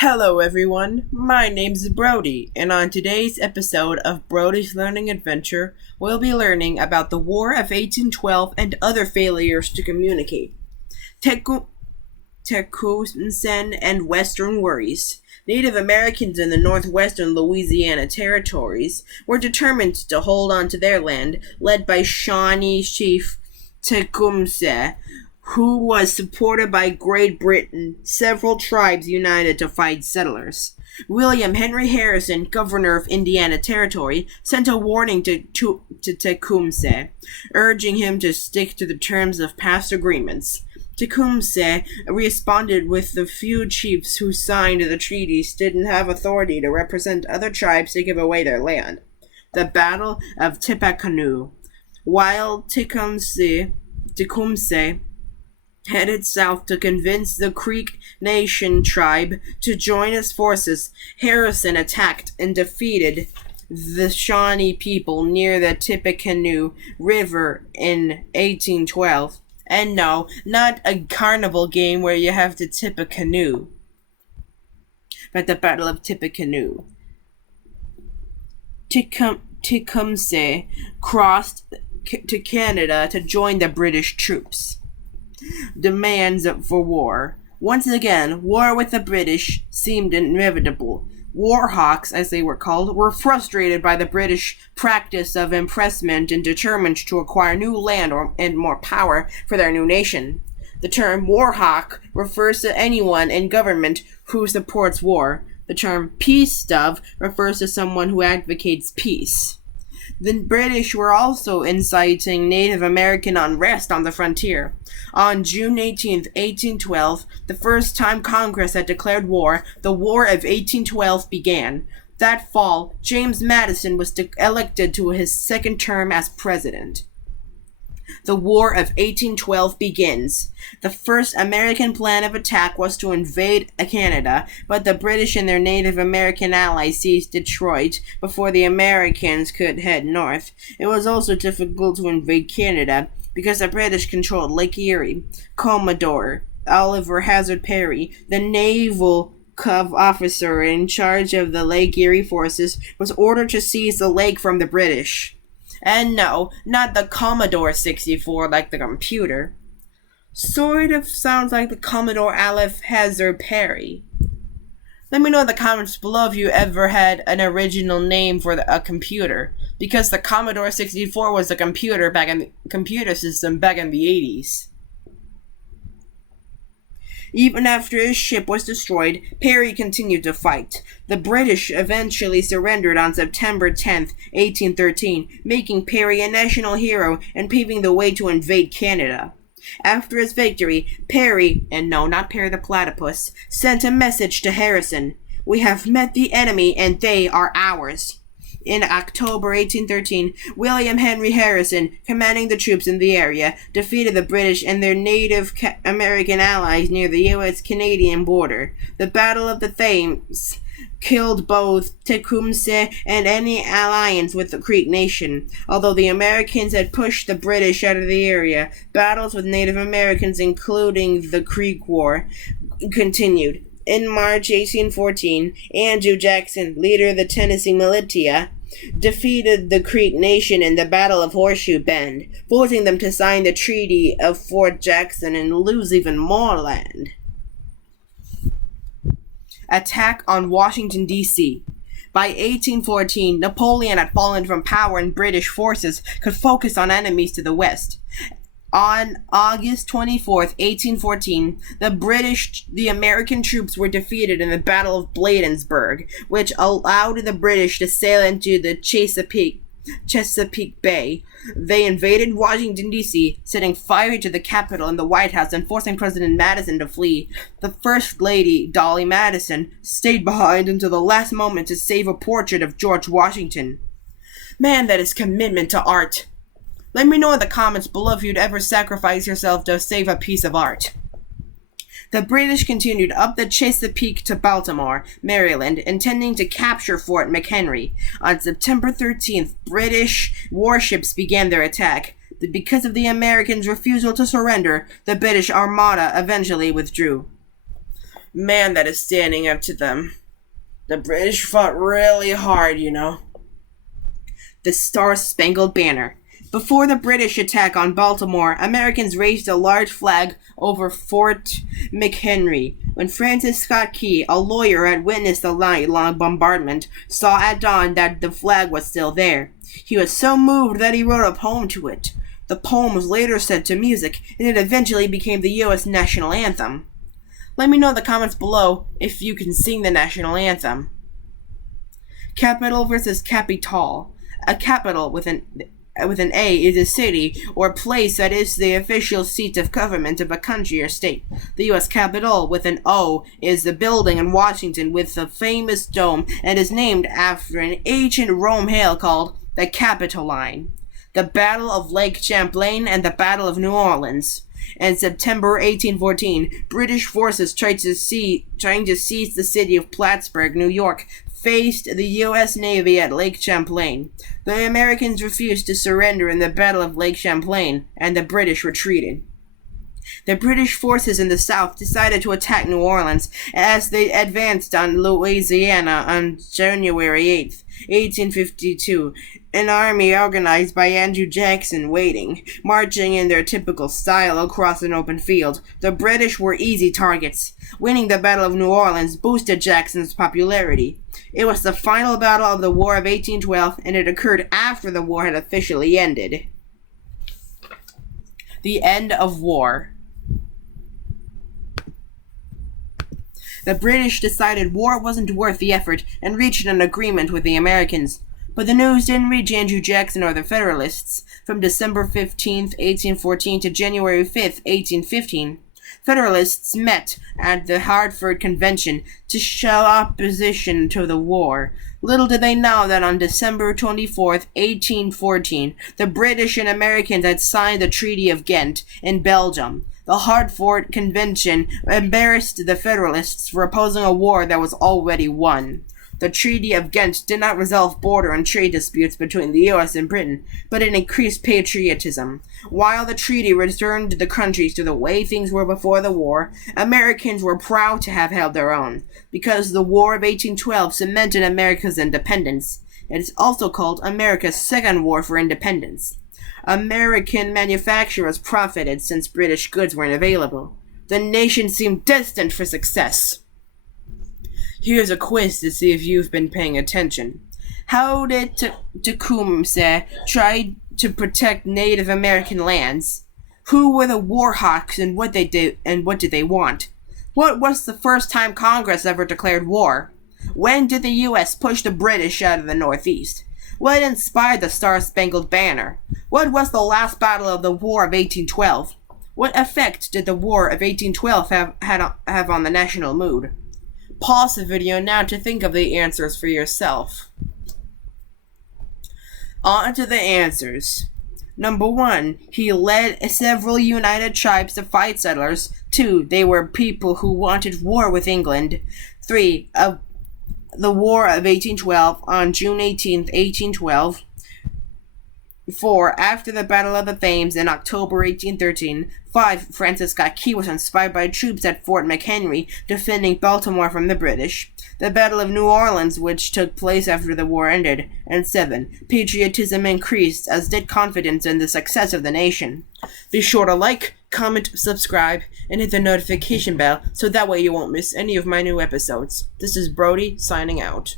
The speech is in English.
Hello everyone, my name's Brody, and on today's episode of Brody's Learning Adventure, we'll be learning about the War of 1812 and other failures to communicate. Tecumseh and Western Worries. Native Americans in the northwestern Louisiana territories were determined to hold on to their land, led by Shawnee chief Tecumseh, who was supported by Great Britain. Several tribes united to fight settlers. William Henry Harrison, governor of Indiana Territory, sent a warning to Tecumseh, urging him to stick to the terms of past agreements. Tecumseh responded with the few chiefs who signed the treaties didn't have authority to represent other tribes to give away their land. The Battle of Tippecanoe. While Tecumseh headed south to convince the Creek Nation tribe to join his forces, Harrison attacked and defeated the Shawnee people near the Tippecanoe River in 1812. And no, not a carnival game where you have to tip a canoe, but the Battle of Tippecanoe. Tecumseh crossed to Canada to join the British troops. Demands for war. Once again, war with the British seemed inevitable. War hawks, as they were called, were frustrated by the British practice of impressment and determined to acquire new land and more power for their new nation. The term war hawk refers to anyone in government who supports war. The term peace dove refers to someone who advocates peace. The British were also inciting Native American unrest on the frontier. On June 18, 1812, the first time Congress had declared war, the War of 1812 began. That fall, James Madison was elected to his second term as president. The War of 1812 begins. The first American plan of attack was to invade Canada, but the British and their Native American allies seized Detroit before the Americans could head north. It was also difficult to invade Canada because the British controlled Lake Erie. Commodore Oliver Hazard Perry, the naval officer in charge of the Lake Erie forces, was ordered to seize the lake from the British. And no, not the Commodore 64 like the computer. Sort of sounds like the Commodore Aleph Hazard Perry. Let me know in the comments below if you ever had an original name for a computer, because the Commodore 64 was the computer system back in the 80s. Even after his ship was destroyed, Perry continued to fight. The British eventually surrendered on September 10, 1813, making Perry a national hero and paving the way to invade Canada. After his victory, Perry, and no, not Perry the Platypus, sent a message to Harrison. "We have met the enemy and they are ours." In October 1813, William Henry Harrison, commanding the troops in the area, defeated the British and their Native American allies near the U.S.-Canadian border. The Battle of the Thames killed both Tecumseh and any alliance with the Creek Nation. Although the Americans had pushed the British out of the area, battles with Native Americans, including the Creek War, continued. In March 1814, Andrew Jackson, leader of the Tennessee militia, defeated the Creek Nation in the Battle of Horseshoe Bend, forcing them to sign the Treaty of Fort Jackson and lose even more land. Attack on Washington, D.C. By 1814, Napoleon had fallen from power and British forces could focus on enemies to the west. On August 24, 1814, the American troops were defeated in the Battle of Bladensburg, which allowed the British to sail into the Chesapeake Bay. They invaded Washington, D.C., setting fire to the Capitol and the White House and forcing President Madison to flee. The First Lady, Dolly Madison, stayed behind until the last moment to save a portrait of George Washington. Man, that is commitment to art. Let me know in the comments below if you'd ever sacrifice yourself to save a piece of art. The British continued up the Chesapeake to Baltimore, Maryland, intending to capture Fort McHenry. On September 13th, British warships began their attack. Because of the Americans' refusal to surrender, the British Armada eventually withdrew. man that is standing up to them. The British fought really hard, you know. The Star-Spangled Banner. Before the British attack on Baltimore, Americans raised a large flag over Fort McHenry. When Francis Scott Key, a lawyer who had witnessed the night-long bombardment, saw at dawn that the flag was still there, he was so moved that he wrote a poem to it. The poem was later set to music, and it eventually became the U.S. national anthem. Let me know in the comments below if you can sing the national anthem. Capital versus Capitol. A capital with an A is a city or place that is the official seat of government of a country or state. The U.S. Capitol with an O is the building in Washington with the famous dome and is named after an ancient Rome hill called the Capitoline. The Battle of Lake Champlain and the Battle of New Orleans. In September 1814, British forces trying to seize the city of Plattsburgh, New York, faced the U.S. Navy at Lake Champlain. The Americans refused to surrender in the Battle of Lake Champlain, and the British retreated. The British forces in the South decided to attack New Orleans as they advanced on Louisiana on January 8, 1852. An army organized by Andrew Jackson waiting, marching in their typical style across an open field. The British were easy targets. Winning the Battle of New Orleans boosted Jackson's popularity. It was the final battle of the War of 1812, and it occurred after the war had officially ended. The end of war. The British decided war wasn't worth the effort and reached an agreement with the Americans. But the news didn't reach Andrew Jackson or the Federalists. From December 15, 1814 to January 5, 1815, Federalists met at the Hartford Convention to show opposition to the war. Little did they know that on December 24, 1814, the British and Americans had signed the Treaty of Ghent in Belgium. The Hartford Convention embarrassed the Federalists for opposing a war that was already won. The Treaty of Ghent did not resolve border and trade disputes between the U.S. and Britain, but it increased patriotism. While the treaty returned the countries to the way things were before the war, Americans were proud to have held their own, because the War of 1812 cemented America's independence. It is also called America's Second War for Independence. American manufacturers profited since British goods weren't available. The nation seemed destined for success. Here's a quiz to see if you've been paying attention. How did Tecumseh try to protect Native American lands? Who were the war hawks and what did they want? What was the first time Congress ever declared war? When did the U.S. push the British out of the Northeast? What inspired the Star-Spangled Banner? What was the last battle of the War of 1812? What effect did the War of 1812 have on the national mood? Pause the video now to think of the answers for yourself. On to the answers. Number 1, he led several united tribes to fight settlers. 2, they were people who wanted war with England. 3, the War of 1812 on June 18, 1812. 4, after the Battle of the Thames in October 1813. 5, Francis Scott Key was inspired by troops at Fort McHenry defending Baltimore from the British. The Battle of New Orleans, which took place after the war ended. And 7, patriotism increased, as did confidence in the success of the nation. Be sure to like, comment, subscribe, and hit the notification bell so that way you won't miss any of my new episodes. This is Brody, signing out.